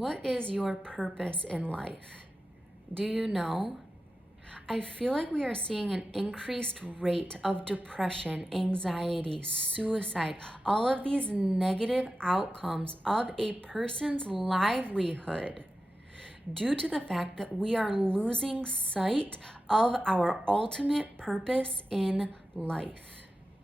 What is your purpose in life? Do you know? I feel like we are seeing an increased rate of depression, anxiety, suicide, all of these negative outcomes of a person's livelihood due to the fact that we are losing sight of our ultimate purpose in life.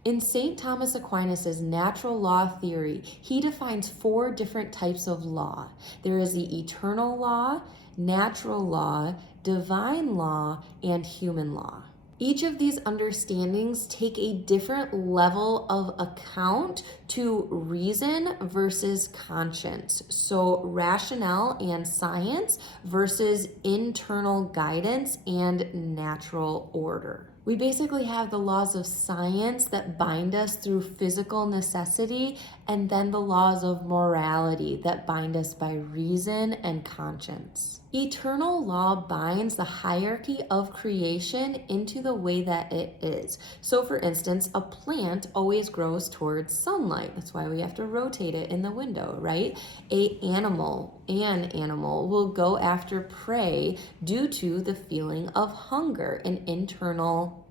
In St. Thomas Aquinas' natural law theory, he defines 4 different types of law. There is the eternal law, natural law, divine law, and human law. Each of these understandings take a different level of account to reason versus conscience. So rationale and science versus internal guidance and natural order. We basically have the laws of science that bind us through physical necessity, and then the laws of morality that bind us by reason and conscience. Eternal law binds the hierarchy of creation into the way that it is. So for instance, a plant always grows towards sunlight. That's why we have to rotate it in the window, right? An animal will go after prey due to the feeling of hunger. An internal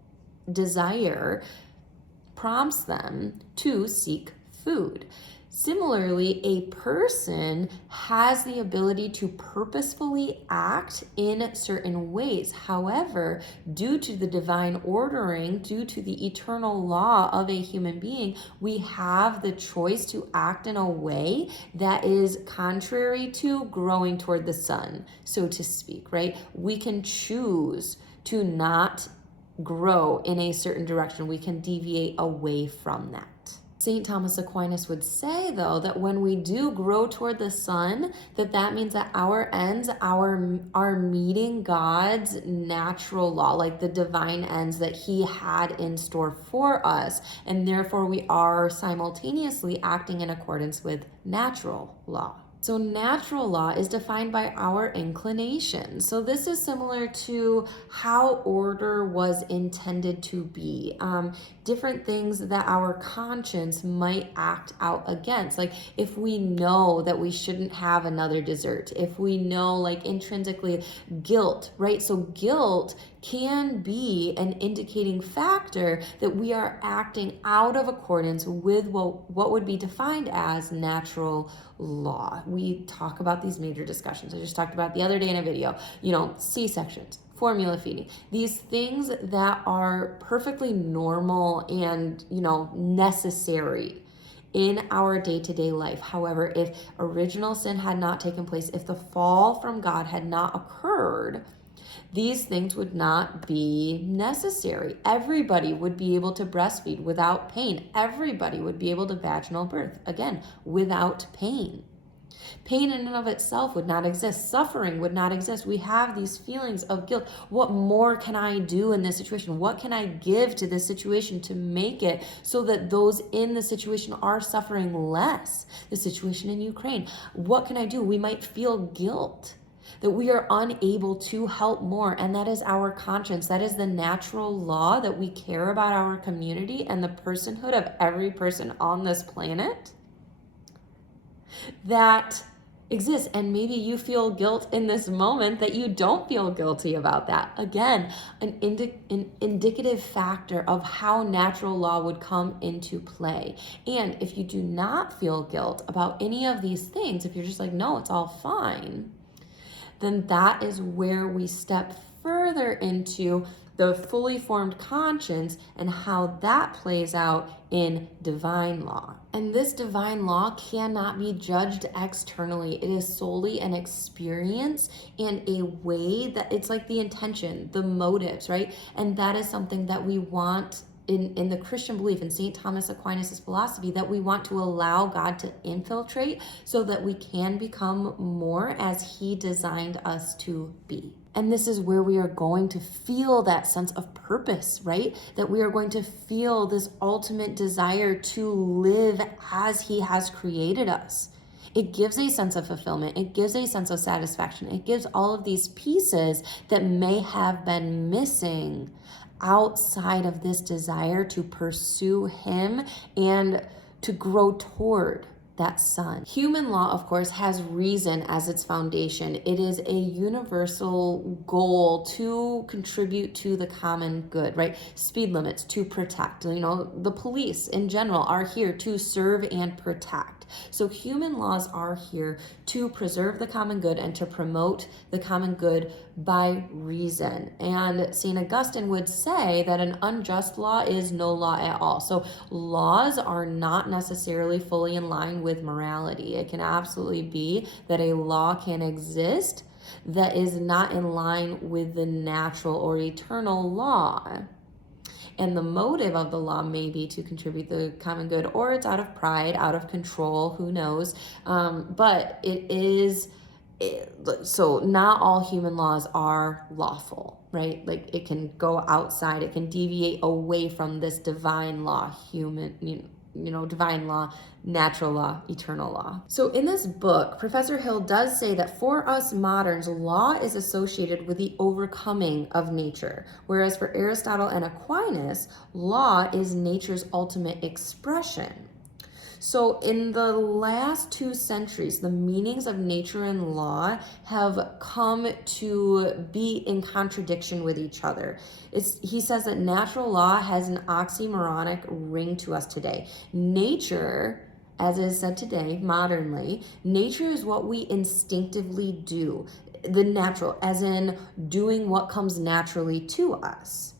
desire prompts them to seek food. Similarly, a person has the ability to purposefully act in certain ways. However, due to the divine ordering, due to the eternal law of a human being, we have the choice to act in a way that is contrary to growing toward the sun, so to speak, right? We can choose to not grow in a certain direction. We can deviate away from that. St. Thomas Aquinas would say, though, that when we do grow toward the sun, that means that our ends are meeting God's natural law, like the divine ends that he had in store for us, and therefore we are simultaneously acting in accordance with natural law. So natural law is defined by our inclination. So this is similar to how order was intended to be. Different things that our conscience might act out against. Like if we know that we shouldn't have another dessert, if we know like intrinsically guilt, right? So guilt can be an indicating factor that we are acting out of accordance with what would be defined as natural law. We talk about these major discussions. I just talked about the other day in a video, C-sections, formula feeding, these things that are perfectly normal and, necessary in our day-to-day life. However, if original sin had not taken place, if the fall from God had not occurred, these things would not be necessary. Everybody would be able to breastfeed without pain. Everybody would be able to vaginal birth, again, without pain. Pain in and of itself would not exist. Suffering would not exist. We have these feelings of guilt. What more can I do in this situation? What can I give to this situation to make it so that those in the situation are suffering less? The situation in Ukraine. What can I do? We might feel guilt that we are unable to help more, and that is our conscience. That is the natural law that we care about our community and the personhood of every person on this planet that exists. And maybe you feel guilt in this moment that you don't feel guilty about that. Again, an indicative factor of how natural law would come into play. And if you do not feel guilt about any of these things, if you're just like, no, it's all fine, then that is where we step further into the fully formed conscience and how that plays out in divine law. And this divine law cannot be judged externally. It is solely an experience and a way that it's like the intention, the motives, right? And that is something that we want in the Christian belief, in St. Thomas Aquinas' philosophy, that we want to allow God to infiltrate so that we can become more as he designed us to be. And this is where we are going to feel that sense of purpose, right? That we are going to feel this ultimate desire to live as he has created us. It gives a sense of fulfillment. It gives a sense of satisfaction. It gives all of these pieces that may have been missing outside of this desire to pursue him and to grow toward that sun. Human law, of course, has reason as its foundation. It is a universal goal to contribute to the common good, right? Speed limits to protect. The police in general are here to serve and protect. So human laws are here to preserve the common good and to promote the common good by reason. And St. Augustine would say that an unjust law is no law at all. So laws are not necessarily fully in line with morality. It can absolutely be that a law can exist that is not in line with the natural or eternal law. And the motive of the law may be to contribute the common good, or it's out of pride, out of control, who knows. But it is, so not all human laws are lawful, right? Like it can go outside, it can deviate away from this divine law, divine law, natural law, eternal law. So in this book, Professor Hill does say that for us moderns, law is associated with the overcoming of nature, whereas for Aristotle and Aquinas, law is nature's ultimate expression. So in the last 2 centuries, the meanings of nature and law have come to be in contradiction with each other. He says that natural law has an oxymoronic ring to us today. Nature, as is said today, modernly, nature is what we instinctively do. The natural, as in doing what comes naturally to us,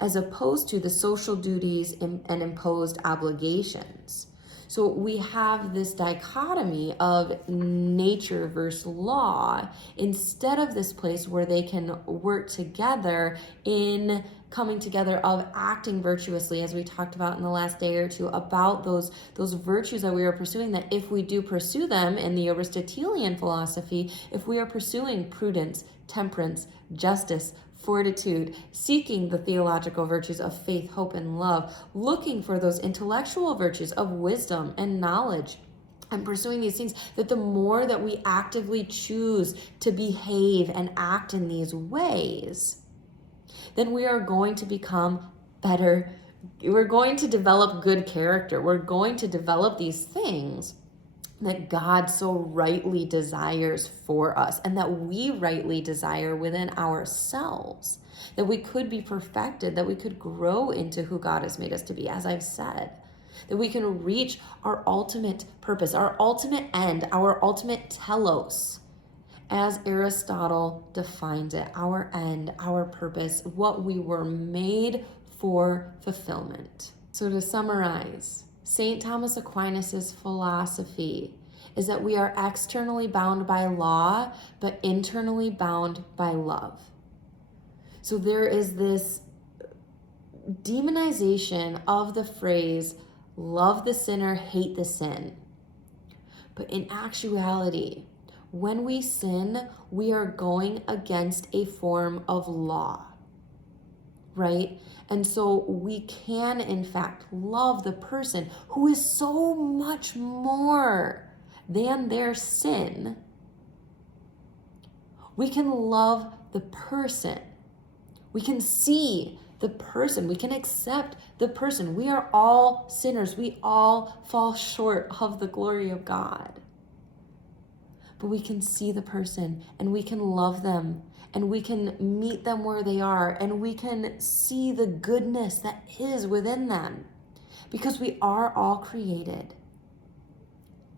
as opposed to the social duties and imposed obligations. So we have this dichotomy of nature versus law instead of this place where they can work together in coming together of acting virtuously, as we talked about in the last day or two, about those virtues that we are pursuing, that if we do pursue them in the Aristotelian philosophy, if we are pursuing prudence, temperance, justice, fortitude, seeking the theological virtues of faith, hope, and love, looking for those intellectual virtues of wisdom and knowledge, and pursuing these things, that the more that we actively choose to behave and act in these ways, then we are going to become better. We're going to develop good character. We're going to develop these things that God so rightly desires for us, and that we rightly desire within ourselves, that we could be perfected, that we could grow into who God has made us to be, as I've said, that we can reach our ultimate purpose, our ultimate end, our ultimate telos, as Aristotle defines it, our end, our purpose, what we were made for fulfillment. So to summarize, St. Thomas Aquinas' philosophy is that we are externally bound by law, but internally bound by love. So there is this demonization of the phrase, love the sinner, hate the sin. But in actuality, when we sin, we are going against a form of law, right? And so we can, in fact, love the person who is so much more than their sin. We can love the person. We can see the person. We can accept the person. We are all sinners. We all fall short of the glory of God. But we can see the person and we can love them, and we can meet them where they are, and we can see the goodness that is within them, because we are all created.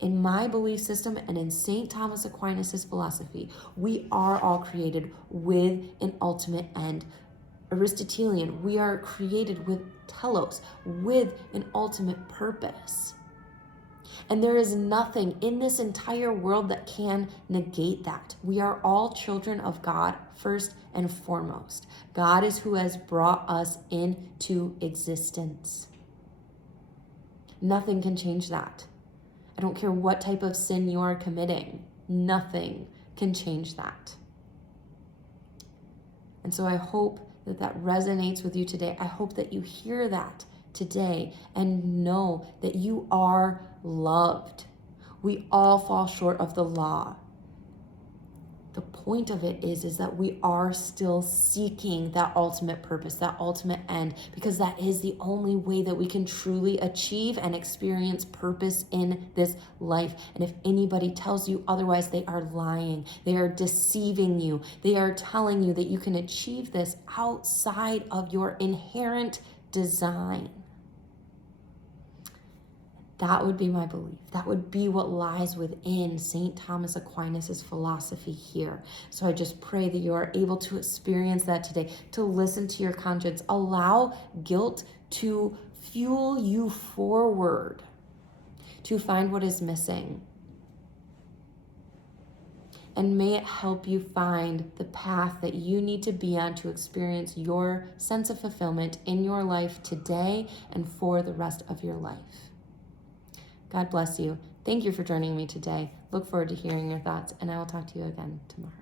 In my belief system and in St. Thomas Aquinas' philosophy, we are all created with an ultimate end. Aristotelian, we are created with telos, with an ultimate purpose. And there is nothing in this entire world that can negate that. We are all children of God first and foremost. God is who has brought us into existence. Nothing can change that. I don't care what type of sin you are committing. Nothing can change that. And so I hope that that resonates with you today. I hope that you hear that today and know that you are loved. We all fall short of the law. the point of it is that we are still seeking that ultimate purpose, that ultimate end, because that is the only way that we can truly achieve and experience purpose in this life. And if anybody tells you otherwise, they are lying. They are deceiving you. They are telling you that you can achieve this outside of your inherent design. That would be my belief. That would be what lies within St. Thomas Aquinas' philosophy here. So I just pray that you are able to experience that today, to listen to your conscience. Allow guilt to fuel you forward, to find what is missing. And may it help you find the path that you need to be on to experience your sense of fulfillment in your life today and for the rest of your life. God bless you. Thank you for joining me today. Look forward to hearing your thoughts, and I will talk to you again tomorrow.